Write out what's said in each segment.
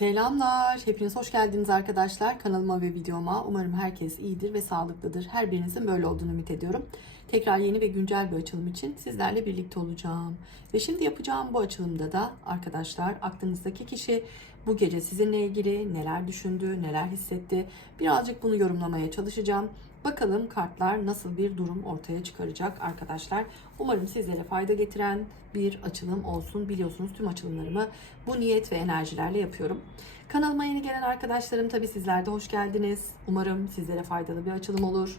Selamlar, hepiniz hoş geldiniz arkadaşlar kanalıma ve videoma. Umarım herkes iyidir ve sağlıklıdır. Her birinizin böyle olduğunu ümit ediyorum. Tekrar yeni ve güncel bir açılım için sizlerle birlikte olacağım. Ve şimdi yapacağım bu açılımda da arkadaşlar aklınızdaki kişi bu gece sizinle ilgili neler düşündü, neler hissetti birazcık bunu yorumlamaya çalışacağım. Bakalım kartlar nasıl bir durum ortaya çıkaracak arkadaşlar. Umarım sizlere fayda getiren bir açılım olsun. Biliyorsunuz tüm açılımlarımı bu niyet ve enerjilerle yapıyorum. Kanalıma yeni gelen arkadaşlarım tabii sizler de hoş geldiniz. Umarım sizlere faydalı bir açılım olur.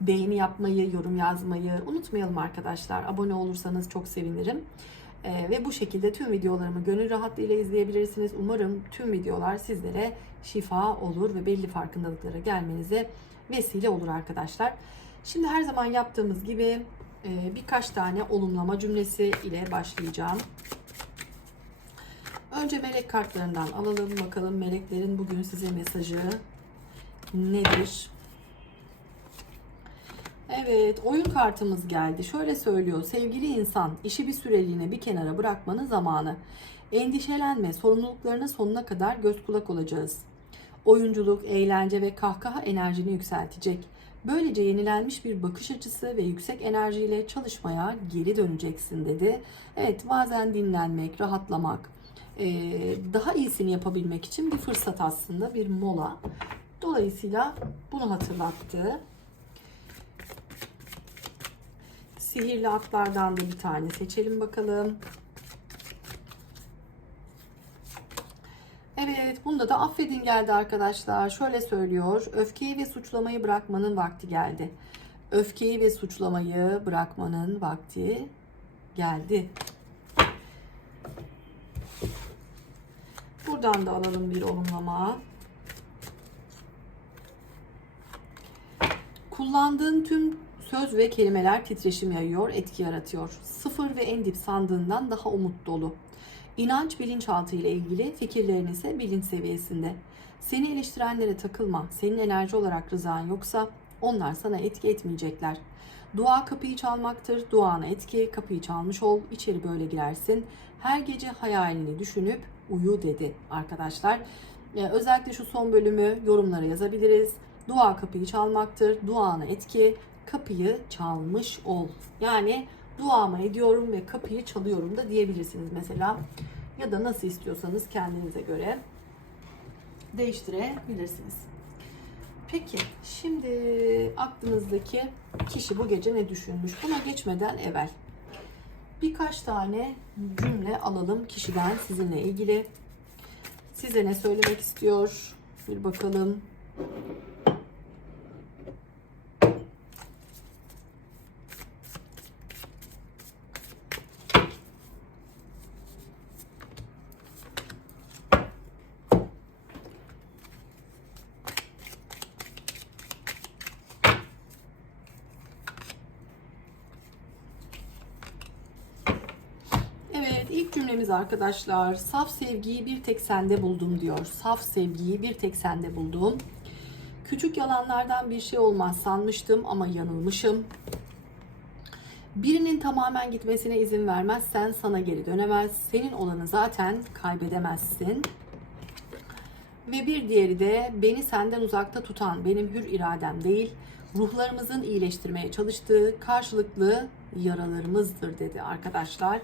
Beğeni yapmayı, yorum yazmayı unutmayalım arkadaşlar. Abone olursanız çok sevinirim. Ee, ve bu şekilde tüm videolarımı gönül rahatlığıyla izleyebilirsiniz. Umarım tüm videolar sizlere şifa olur ve belli farkındalıklara gelmenize vesile olur arkadaşlar. Şimdi her zaman yaptığımız gibi e, birkaç tane olumlama cümlesi ile başlayacağım. Önce melek kartlarından alalım bakalım meleklerin bugün size mesajı nedir? Evet, oyun kartımız geldi. Şöyle söylüyor. Sevgili insan, işi bir süreliğine bir kenara bırakmanın zamanı. Endişelenme, sorumluluklarına sonuna kadar göz kulak olacağız. Oyunculuk, eğlence ve kahkaha enerjini yükseltecek. Böylece yenilenmiş bir bakış açısı ve yüksek enerjiyle çalışmaya geri döneceksin dedi. Evet, bazen dinlenmek, rahatlamak, eee, daha iyisini yapabilmek için bir fırsat aslında, bir mola. Dolayısıyla bunu hatırlattı. Sihirli atlardan da bir tane seçelim bakalım. Evet, bunda da affedin geldi arkadaşlar. Şöyle söylüyor. Öfkeyi ve suçlamayı bırakmanın vakti geldi. Öfkeyi ve suçlamayı bırakmanın vakti geldi. Buradan da alalım bir olumlama. Kullandığın tüm söz ve kelimeler titreşim yayıyor, etki yaratıyor. Sıfır ve en dip sandığından daha umut dolu. İnanç bilinçaltı ile ilgili fikirlerin ise bilinç seviyesinde. Seni eleştirenlere takılma. Senin enerji olarak rızan yoksa onlar sana etki etmeyecekler. Dua kapıyı çalmaktır. Duana etki, kapıyı çalmış ol. İçeri böyle girersin. Her gece hayalini düşünüp uyu dedi arkadaşlar. Ee, özellikle şu son bölümü yorumlara yazabiliriz. Dua kapıyı çalmaktır. Duana etki, kapıyı çalmış ol. Yani duamı ediyorum ve kapıyı çalıyorum da diyebilirsiniz mesela. Ya da nasıl istiyorsanız kendinize göre değiştirebilirsiniz. Peki şimdi aklınızdaki kişi bu gece ne düşünmüş? Buna geçmeden evvel birkaç tane cümle alalım kişiden sizinle ilgili. Size ne söylemek istiyor? Bir bakalım. Evet ilk cümlemiz arkadaşlar. Saf sevgiyi bir tek sende buldum diyor. Saf sevgiyi bir tek sende buldum. Küçük yalanlardan bir şey olmaz sanmıştım ama yanılmışım. Birinin tamamen gitmesine izin vermezsen sana geri dönemez. Senin olanı zaten kaybedemezsin. Ve bir diğeri de beni senden uzakta tutan benim hür iradem değil, ruhlarımızın iyileştirmeye çalıştığı karşılıklı yaralarımızdır dedi arkadaşlar.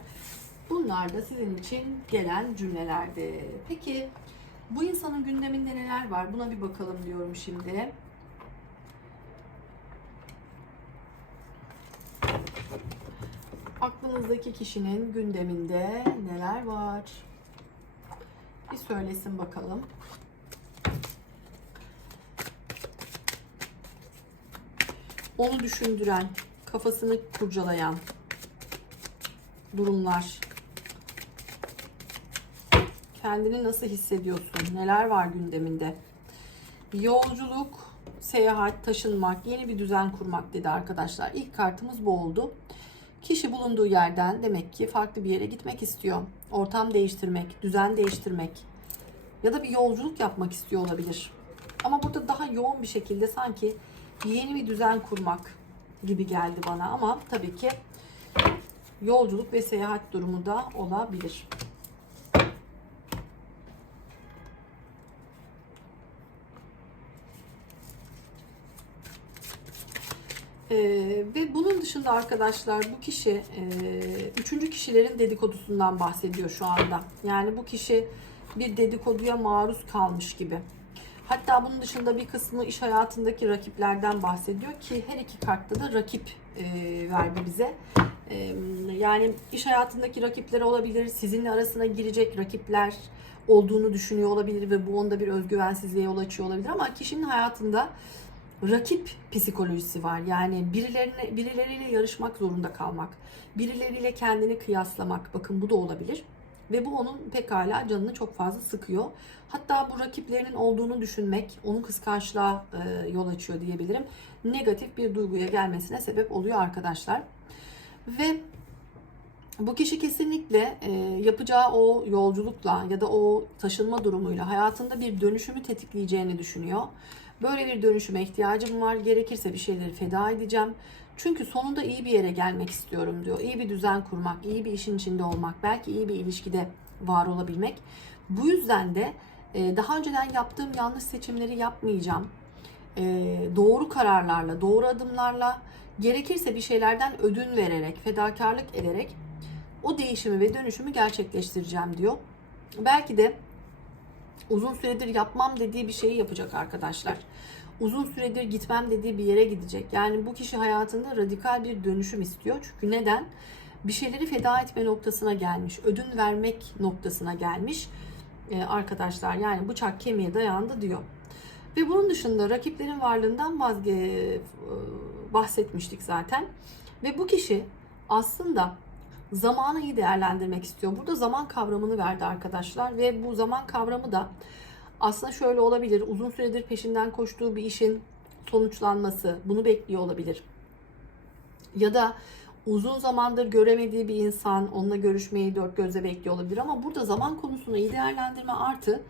Bunlar da sizin için gelen cümlelerdi. Peki bu insanın gündeminde neler var? Buna bir bakalım diyorum şimdi. Aklınızdaki kişinin gündeminde neler var? Bir söylesin bakalım. Onu düşündüren, kafasını kurcalayan durumlar. Kendini nasıl hissediyorsun? Neler var gündeminde? Yolculuk, seyahat, taşınmak, yeni bir düzen kurmak dedi arkadaşlar. İlk kartımız bu oldu. Kişi bulunduğu yerden demek ki farklı bir yere gitmek istiyor. Ortam değiştirmek, düzen değiştirmek ya da bir yolculuk yapmak istiyor olabilir. Ama burada daha yoğun bir şekilde sanki yeni bir düzen kurmak gibi geldi bana ama tabii ki yolculuk ve seyahat durumu da olabilir. Ee, ve bunun dışında arkadaşlar bu kişi e, üçüncü kişilerin dedikodusundan bahsediyor şu anda. Yani bu kişi bir dedikoduya maruz kalmış gibi. Hatta bunun dışında bir kısmı iş hayatındaki rakiplerden bahsediyor ki her iki kartta da rakip e, verdi bize. E, yani iş hayatındaki rakipler olabilir, sizinle arasına girecek rakipler olduğunu düşünüyor olabilir ve bu onda bir özgüvensizliğe yol açıyor olabilir ama kişinin hayatında rakip psikolojisi var. Yani birilerine birileriyle yarışmak zorunda kalmak, birileriyle kendini kıyaslamak. Bakın bu da olabilir. Ve bu onun pekala canını çok fazla sıkıyor. Hatta bu rakiplerinin olduğunu düşünmek onun kıskançlığa e, yol açıyor diyebilirim. Negatif bir duyguya gelmesine sebep oluyor arkadaşlar. Ve bu kişi kesinlikle e, yapacağı o yolculukla ya da o taşınma durumuyla hayatında bir dönüşümü tetikleyeceğini düşünüyor. Böyle bir dönüşüme ihtiyacım var. Gerekirse bir şeyleri feda edeceğim. Çünkü sonunda iyi bir yere gelmek istiyorum diyor. İyi bir düzen kurmak, iyi bir işin içinde olmak, belki iyi bir ilişkide var olabilmek. Bu yüzden de e, daha önceden yaptığım yanlış seçimleri yapmayacağım. E, doğru kararlarla, doğru adımlarla, gerekirse bir şeylerden ödün vererek, fedakarlık ederek o değişimi ve dönüşümü gerçekleştireceğim diyor. Belki de uzun süredir yapmam dediği bir şeyi yapacak arkadaşlar. Uzun süredir gitmem dediği bir yere gidecek. Yani bu kişi hayatında radikal bir dönüşüm istiyor. Çünkü neden? Bir şeyleri feda etme noktasına gelmiş. Ödün vermek noktasına gelmiş ee, arkadaşlar. Yani bıçak kemiğe dayandı diyor. Ve bunun dışında rakiplerin varlığından vazge e, bahsetmiştik zaten. Ve bu kişi aslında zamanı iyi değerlendirmek istiyor. Burada zaman kavramını verdi arkadaşlar ve bu zaman kavramı da aslında şöyle olabilir. Uzun süredir peşinden koştuğu bir işin sonuçlanması, bunu bekliyor olabilir. Ya da uzun zamandır göremediği bir insan onunla görüşmeyi dört gözle bekliyor olabilir ama burada zaman konusunu iyi değerlendirme artı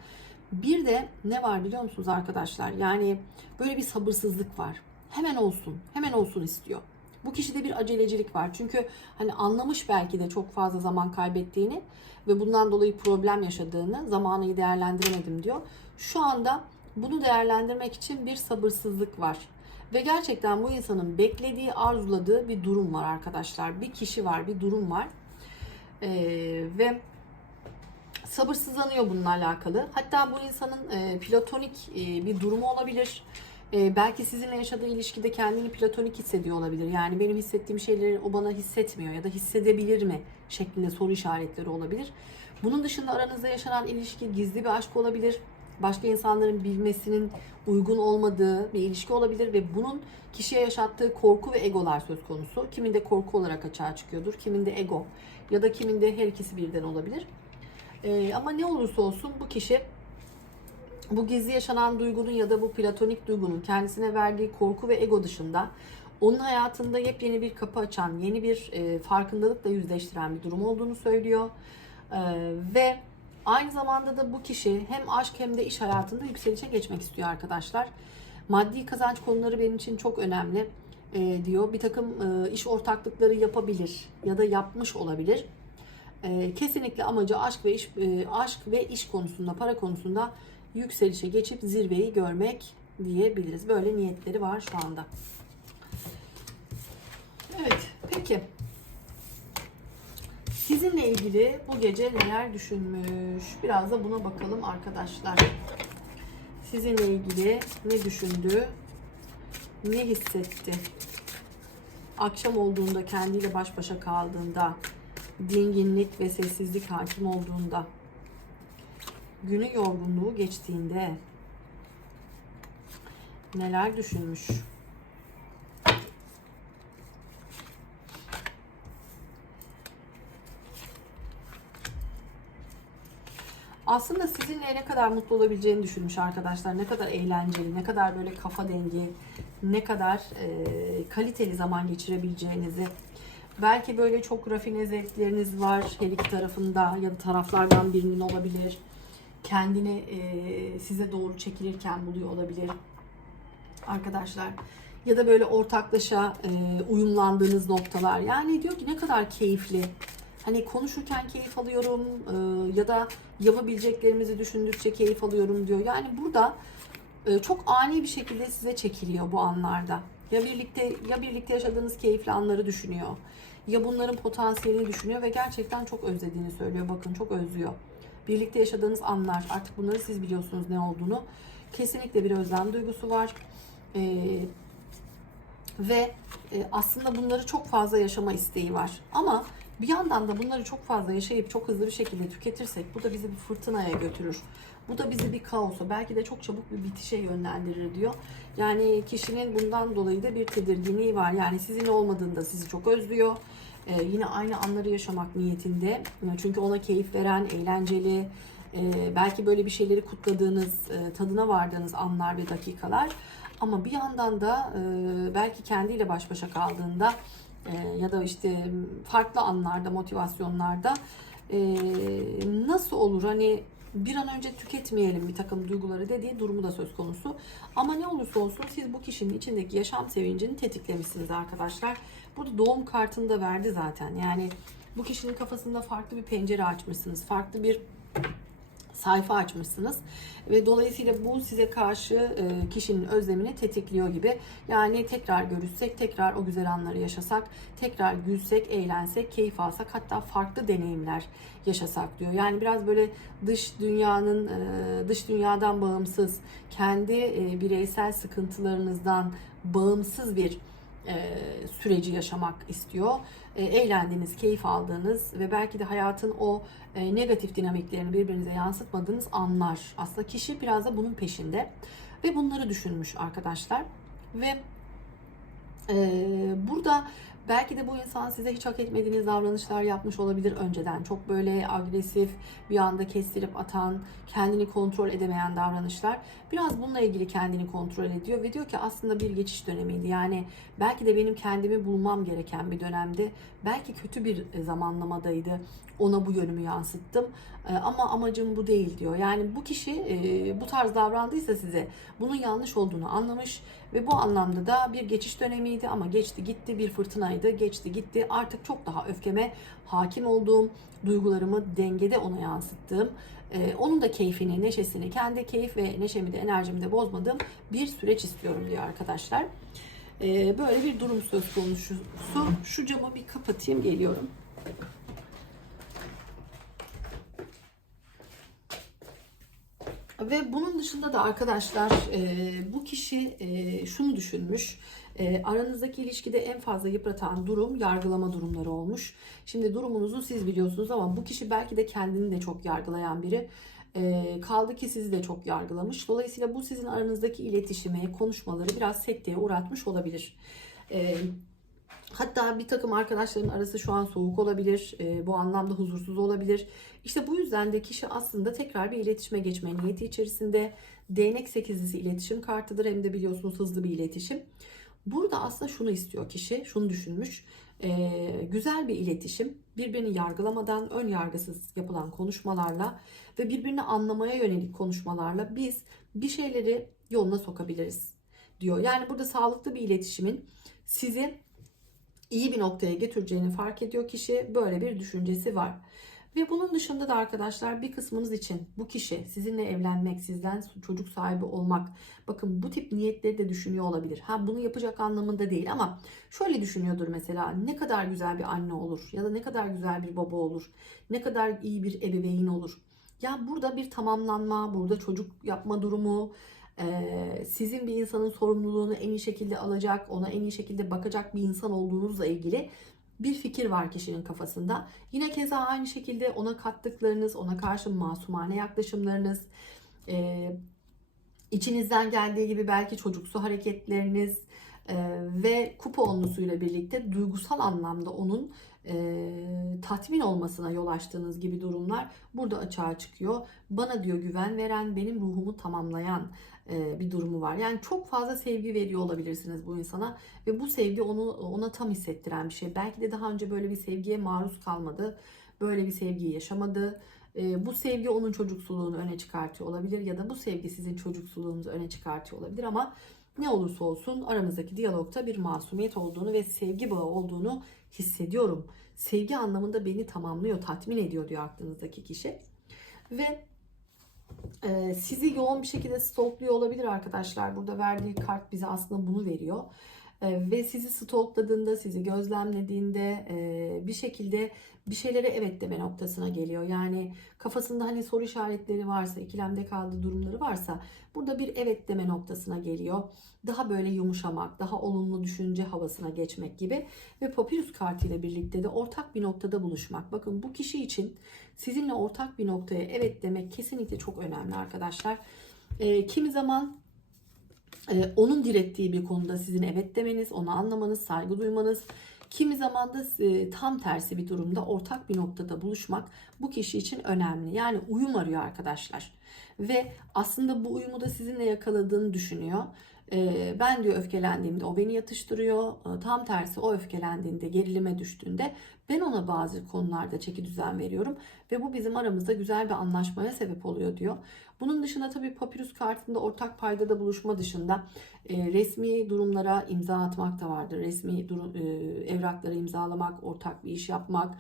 bir de ne var biliyor musunuz arkadaşlar? Yani böyle bir sabırsızlık var. Hemen olsun, hemen olsun istiyor. Bu kişide bir acelecilik var. Çünkü hani anlamış belki de çok fazla zaman kaybettiğini ve bundan dolayı problem yaşadığını, zamanı iyi değerlendiremedim diyor. Şu anda bunu değerlendirmek için bir sabırsızlık var. Ve gerçekten bu insanın beklediği, arzuladığı bir durum var arkadaşlar. Bir kişi var, bir durum var. Ee, ve sabırsızlanıyor bununla alakalı. Hatta bu insanın e, platonik e, bir durumu olabilir. E, belki sizinle yaşadığı ilişkide kendini platonik hissediyor olabilir. Yani benim hissettiğim şeyleri o bana hissetmiyor ya da hissedebilir mi şeklinde soru işaretleri olabilir. Bunun dışında aranızda yaşanan ilişki gizli bir aşk olabilir. Başka insanların bilmesinin uygun olmadığı bir ilişki olabilir ve bunun kişiye yaşattığı korku ve egolar söz konusu. Kiminde korku olarak açığa çıkıyordur, kiminde ego ya da kiminde her ikisi birden olabilir. Ee, ama ne olursa olsun bu kişi bu gizli yaşanan duygunun ya da bu platonik duygunun kendisine verdiği korku ve ego dışında onun hayatında yepyeni bir kapı açan, yeni bir e, farkındalıkla yüzleştiren bir durum olduğunu söylüyor. E, ve aynı zamanda da bu kişi hem aşk hem de iş hayatında yükselişe geçmek istiyor arkadaşlar. Maddi kazanç konuları benim için çok önemli e, diyor. Bir takım e, iş ortaklıkları yapabilir ya da yapmış olabilir. E, kesinlikle amacı aşk ve iş e, aşk ve iş konusunda, para konusunda yükselişe geçip zirveyi görmek diyebiliriz. Böyle niyetleri var şu anda. Evet, peki. Sizinle ilgili bu gece neler düşünmüş? Biraz da buna bakalım arkadaşlar. Sizinle ilgili ne düşündü? Ne hissetti? Akşam olduğunda kendiyle baş başa kaldığında, dinginlik ve sessizlik hakim olduğunda, günü yorgunluğu geçtiğinde neler düşünmüş? Aslında sizinle ne kadar mutlu olabileceğini düşünmüş arkadaşlar. Ne kadar eğlenceli, ne kadar böyle kafa dengi, ne kadar e, kaliteli zaman geçirebileceğinizi. Belki böyle çok rafine zevkleriniz var her iki tarafında ya da taraflardan birinin olabilir. Kendini e, size doğru çekilirken buluyor olabilir arkadaşlar. Ya da böyle ortaklaşa e, uyumlandığınız noktalar. Yani diyor ki ne kadar keyifli. Hani konuşurken keyif alıyorum e, ya da yapabileceklerimizi düşündükçe keyif alıyorum diyor. Yani burada e, çok ani bir şekilde size çekiliyor bu anlarda. Ya birlikte ya birlikte yaşadığınız keyifli anları düşünüyor. Ya bunların potansiyelini düşünüyor ve gerçekten çok özlediğini söylüyor. Bakın çok özlüyor. Birlikte yaşadığınız anlar artık bunları siz biliyorsunuz ne olduğunu. Kesinlikle bir özlem duygusu var. Ee, ve e, aslında bunları çok fazla yaşama isteği var. Ama bir yandan da bunları çok fazla yaşayıp çok hızlı bir şekilde tüketirsek bu da bizi bir fırtınaya götürür. Bu da bizi bir kaosa belki de çok çabuk bir bitişe yönlendirir diyor. Yani kişinin bundan dolayı da bir tedirginliği var. Yani sizin olmadığında sizi çok özlüyor. Ee, yine aynı anları yaşamak niyetinde. Çünkü ona keyif veren, eğlenceli, e, belki böyle bir şeyleri kutladığınız, e, tadına vardığınız anlar ve dakikalar. Ama bir yandan da e, belki kendiyle baş başa kaldığında ya da işte farklı anlarda, motivasyonlarda nasıl olur hani bir an önce tüketmeyelim bir takım duyguları dediği durumu da söz konusu. Ama ne olursa olsun siz bu kişinin içindeki yaşam sevincini tetiklemişsiniz arkadaşlar. Burada doğum kartını da verdi zaten. Yani bu kişinin kafasında farklı bir pencere açmışsınız. Farklı bir sayfa açmışsınız ve dolayısıyla bu size karşı e, kişinin özlemini tetikliyor gibi. Yani tekrar görüşsek, tekrar o güzel anları yaşasak, tekrar gülsek, eğlensek, keyif alsak hatta farklı deneyimler yaşasak diyor. Yani biraz böyle dış dünyanın e, dış dünyadan bağımsız, kendi e, bireysel sıkıntılarınızdan bağımsız bir süreci yaşamak istiyor. Eğlendiğiniz, keyif aldığınız ve belki de hayatın o negatif dinamiklerini birbirinize yansıtmadığınız anlar. Aslında kişi biraz da bunun peşinde ve bunları düşünmüş arkadaşlar. Ve burada Belki de bu insan size hiç hak etmediğiniz davranışlar yapmış olabilir önceden. Çok böyle agresif, bir anda kestirip atan, kendini kontrol edemeyen davranışlar. Biraz bununla ilgili kendini kontrol ediyor ve diyor ki aslında bir geçiş dönemiydi. Yani belki de benim kendimi bulmam gereken bir dönemdi. Belki kötü bir zamanlamadaydı. Ona bu yönümü yansıttım. Ee, ama amacım bu değil diyor. Yani bu kişi e, bu tarz davrandıysa size bunun yanlış olduğunu anlamış ve bu anlamda da bir geçiş dönemiydi ama geçti gitti bir fırtınaydı geçti gitti artık çok daha öfkeme hakim olduğum duygularımı dengede ona yansıttığım ee, onun da keyfini, neşesini, kendi keyif ve neşemi de enerjimi de bozmadığım bir süreç istiyorum diyor arkadaşlar. Ee, böyle bir durum söz konusu. Şu camı bir kapatayım geliyorum. Ve bunun dışında da arkadaşlar e, bu kişi e, şunu düşünmüş. E, aranızdaki ilişkide en fazla yıpratan durum yargılama durumları olmuş. Şimdi durumunuzu siz biliyorsunuz ama bu kişi belki de kendini de çok yargılayan biri. E, kaldı ki sizi de çok yargılamış. Dolayısıyla bu sizin aranızdaki iletişimi, konuşmaları biraz sekteye uğratmış olabilir. E, Hatta bir takım arkadaşların arası şu an soğuk olabilir. E, bu anlamda huzursuz olabilir. İşte bu yüzden de kişi aslında tekrar bir iletişime geçme niyeti içerisinde. Değnek sekizlisi iletişim kartıdır. Hem de biliyorsunuz hızlı bir iletişim. Burada aslında şunu istiyor kişi, şunu düşünmüş. E, güzel bir iletişim, birbirini yargılamadan, ön yargısız yapılan konuşmalarla ve birbirini anlamaya yönelik konuşmalarla biz bir şeyleri yoluna sokabiliriz diyor. Yani burada sağlıklı bir iletişimin sizi iyi bir noktaya getireceğini fark ediyor kişi. Böyle bir düşüncesi var. Ve bunun dışında da arkadaşlar bir kısmınız için bu kişi sizinle evlenmek, sizden çocuk sahibi olmak. Bakın bu tip niyetleri de düşünüyor olabilir. Ha bunu yapacak anlamında değil ama şöyle düşünüyordur mesela ne kadar güzel bir anne olur ya da ne kadar güzel bir baba olur. Ne kadar iyi bir ebeveyn olur. Ya burada bir tamamlanma, burada çocuk yapma durumu, sizin bir insanın sorumluluğunu en iyi şekilde alacak, ona en iyi şekilde bakacak bir insan olduğunuzla ilgili bir fikir var kişinin kafasında. Yine keza aynı şekilde ona kattıklarınız, ona karşı masumane yaklaşımlarınız, içinizden geldiği gibi belki çocuksu hareketleriniz ve kupa onlusuyla birlikte duygusal anlamda onun e, tatmin olmasına yol açtığınız gibi durumlar burada açığa çıkıyor. Bana diyor güven veren, benim ruhumu tamamlayan e, bir durumu var. Yani çok fazla sevgi veriyor olabilirsiniz bu insana ve bu sevgi onu ona tam hissettiren bir şey. Belki de daha önce böyle bir sevgiye maruz kalmadı, böyle bir sevgiyi yaşamadı. E, bu sevgi onun çocuksuluğunu öne çıkartıyor olabilir ya da bu sevgi sizin çocuksuluğunuzu öne çıkartıyor olabilir ama ne olursa olsun aramızdaki diyalogta bir masumiyet olduğunu ve sevgi bağı olduğunu hissediyorum. Sevgi anlamında beni tamamlıyor, tatmin ediyor diyor aklınızdaki kişi. Ve e, sizi yoğun bir şekilde stalkluyor olabilir arkadaşlar. Burada verdiği kart bize aslında bunu veriyor. Ve sizi stalkladığında, sizi gözlemlediğinde bir şekilde bir şeylere evet deme noktasına geliyor. Yani kafasında hani soru işaretleri varsa, ikilemde kaldığı durumları varsa burada bir evet deme noktasına geliyor. Daha böyle yumuşamak, daha olumlu düşünce havasına geçmek gibi ve Papyrus kartı ile birlikte de ortak bir noktada buluşmak. Bakın bu kişi için sizinle ortak bir noktaya evet demek kesinlikle çok önemli arkadaşlar. E, kimi zaman ee, onun direttiği bir konuda sizin evet demeniz, onu anlamanız, saygı duymanız, kimi zaman da e, tam tersi bir durumda ortak bir noktada buluşmak bu kişi için önemli. Yani uyum arıyor arkadaşlar. Ve aslında bu uyumu da sizinle yakaladığını düşünüyor. Ee, ben diyor öfkelendiğimde o beni yatıştırıyor. Ee, Tam tersi o öfkelendiğinde, gerilime düştüğünde ben ona bazı konularda çeki düzen veriyorum. Ve bu bizim aramızda güzel bir anlaşmaya sebep oluyor diyor. Bunun dışında tabii papyrus kartında ortak paydada buluşma dışında e, resmi durumlara imza atmak da vardır. Resmi durum, e, evrakları imzalamak, ortak bir iş yapmak,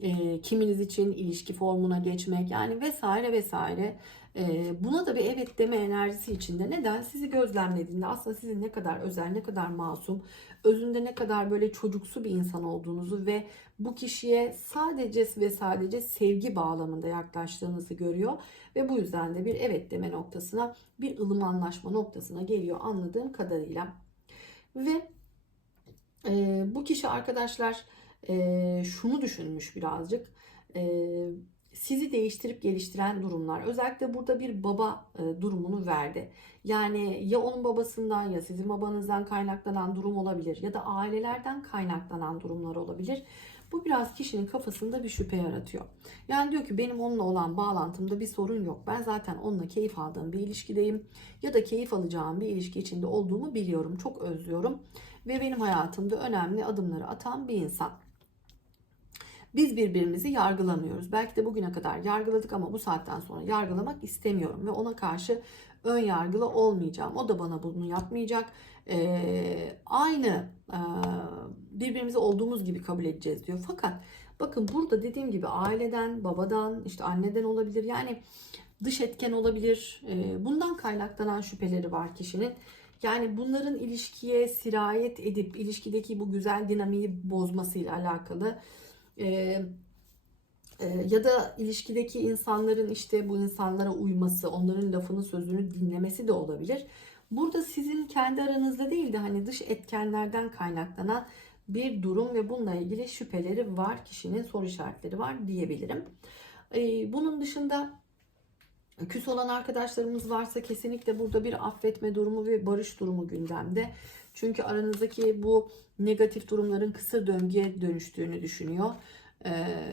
e, kiminiz için ilişki formuna geçmek yani vesaire vesaire. E, buna da bir evet deme enerjisi içinde. Neden? Sizi gözlemlediğinde aslında sizin ne kadar özel, ne kadar masum, özünde ne kadar böyle çocuksu bir insan olduğunuzu ve bu kişiye sadece ve sadece sevgi bağlamında yaklaştığınızı görüyor ve bu yüzden de bir evet deme noktasına, bir ılımanlaşma noktasına geliyor anladığım kadarıyla. Ve e, bu kişi arkadaşlar e, şunu düşünmüş birazcık. E, sizi değiştirip geliştiren durumlar. Özellikle burada bir baba e, durumunu verdi. Yani ya onun babasından ya sizin babanızdan kaynaklanan durum olabilir ya da ailelerden kaynaklanan durumlar olabilir. Bu biraz kişinin kafasında bir şüphe yaratıyor. Yani diyor ki benim onunla olan bağlantımda bir sorun yok. Ben zaten onunla keyif aldığım bir ilişkideyim ya da keyif alacağım bir ilişki içinde olduğumu biliyorum. Çok özlüyorum ve benim hayatımda önemli adımları atan bir insan. Biz birbirimizi yargılamıyoruz. Belki de bugüne kadar yargıladık ama bu saatten sonra yargılamak istemiyorum ve ona karşı ön yargılı olmayacağım. O da bana bunu yapmayacak. Ee, aynı e, birbirimizi olduğumuz gibi kabul edeceğiz diyor. Fakat bakın burada dediğim gibi aileden, babadan, işte anneden olabilir. Yani dış etken olabilir. Ee, bundan kaynaklanan şüpheleri var kişinin. Yani bunların ilişkiye sirayet edip ilişkideki bu güzel dinamiği bozmasıyla alakalı e, ya da ilişkideki insanların işte bu insanlara uyması, onların lafını sözünü dinlemesi de olabilir. Burada sizin kendi aranızda değil de hani dış etkenlerden kaynaklanan bir durum ve bununla ilgili şüpheleri var, kişinin soru işaretleri var diyebilirim. Bunun dışında küs olan arkadaşlarımız varsa kesinlikle burada bir affetme durumu ve barış durumu gündemde. Çünkü aranızdaki bu negatif durumların kısır döngüye dönüştüğünü düşünüyor. Ee,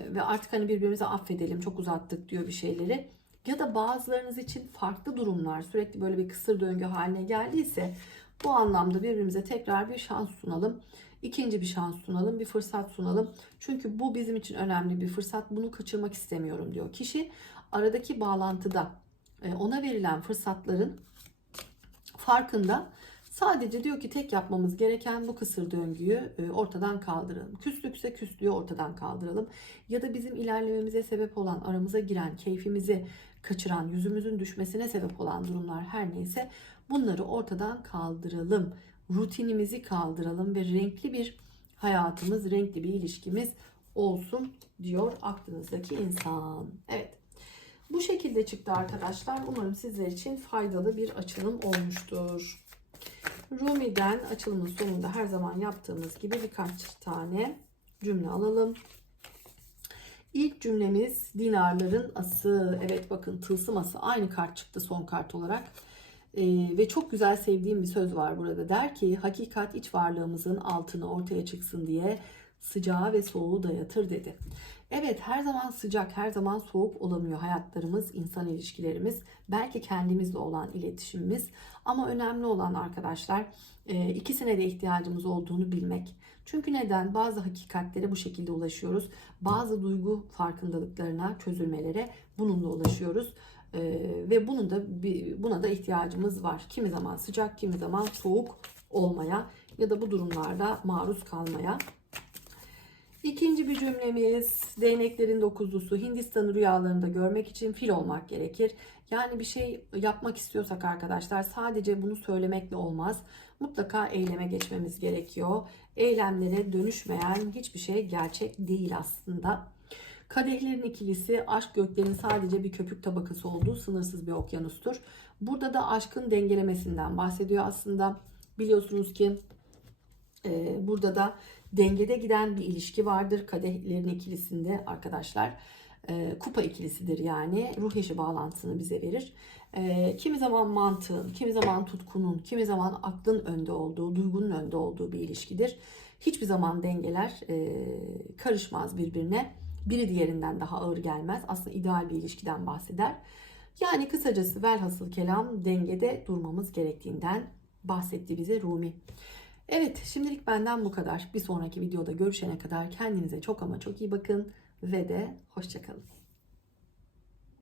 ve artık hani birbirimizi affedelim çok uzattık diyor bir şeyleri. Ya da bazılarınız için farklı durumlar sürekli böyle bir kısır döngü haline geldiyse bu anlamda birbirimize tekrar bir şans sunalım. İkinci bir şans sunalım, bir fırsat sunalım. Çünkü bu bizim için önemli bir fırsat. Bunu kaçırmak istemiyorum diyor. Kişi aradaki bağlantıda e, ona verilen fırsatların farkında Sadece diyor ki tek yapmamız gereken bu kısır döngüyü e, ortadan kaldıralım. Küslükse küslüğü ortadan kaldıralım. Ya da bizim ilerlememize sebep olan, aramıza giren, keyfimizi kaçıran, yüzümüzün düşmesine sebep olan durumlar her neyse bunları ortadan kaldıralım. Rutinimizi kaldıralım ve renkli bir hayatımız, renkli bir ilişkimiz olsun diyor aklınızdaki insan. Evet. Bu şekilde çıktı arkadaşlar. Umarım sizler için faydalı bir açılım olmuştur. Rumi'den açılımın sonunda her zaman yaptığımız gibi birkaç tane cümle alalım. İlk cümlemiz dinarların ası. Evet bakın tılsım ası aynı kart çıktı son kart olarak. Ee, ve çok güzel sevdiğim bir söz var burada. Der ki hakikat iç varlığımızın altını ortaya çıksın diye sıcağı ve soğuğu dayatır dedi. Evet her zaman sıcak, her zaman soğuk olamıyor hayatlarımız, insan ilişkilerimiz, belki kendimizle olan iletişimimiz. Ama önemli olan arkadaşlar e, ikisine de ihtiyacımız olduğunu bilmek. Çünkü neden? Bazı hakikatlere bu şekilde ulaşıyoruz. Bazı duygu farkındalıklarına, çözülmelere bununla ulaşıyoruz. E, ve bunun da buna da ihtiyacımız var. Kimi zaman sıcak, kimi zaman soğuk olmaya ya da bu durumlarda maruz kalmaya. İkinci bir cümlemiz değneklerin dokuzlusu Hindistan'ı rüyalarında görmek için fil olmak gerekir. Yani bir şey yapmak istiyorsak arkadaşlar sadece bunu söylemekle olmaz. Mutlaka eyleme geçmemiz gerekiyor. Eylemlere dönüşmeyen hiçbir şey gerçek değil aslında. Kadehlerin ikilisi aşk göklerin sadece bir köpük tabakası olduğu sınırsız bir okyanustur. Burada da aşkın dengelemesinden bahsediyor aslında. Biliyorsunuz ki e, burada da dengede giden bir ilişki vardır kadehlerin ikilisinde arkadaşlar. E, kupa ikilisidir yani ruh eşi bağlantısını bize verir. E, kimi zaman mantığın, kimi zaman tutkunun, kimi zaman aklın önde olduğu, duygunun önde olduğu bir ilişkidir. Hiçbir zaman dengeler e, karışmaz birbirine. Biri diğerinden daha ağır gelmez. Aslında ideal bir ilişkiden bahseder. Yani kısacası velhasıl kelam dengede durmamız gerektiğinden bahsetti bize Rumi. Evet şimdilik benden bu kadar. Bir sonraki videoda görüşene kadar kendinize çok ama çok iyi bakın ve de hoşçakalın.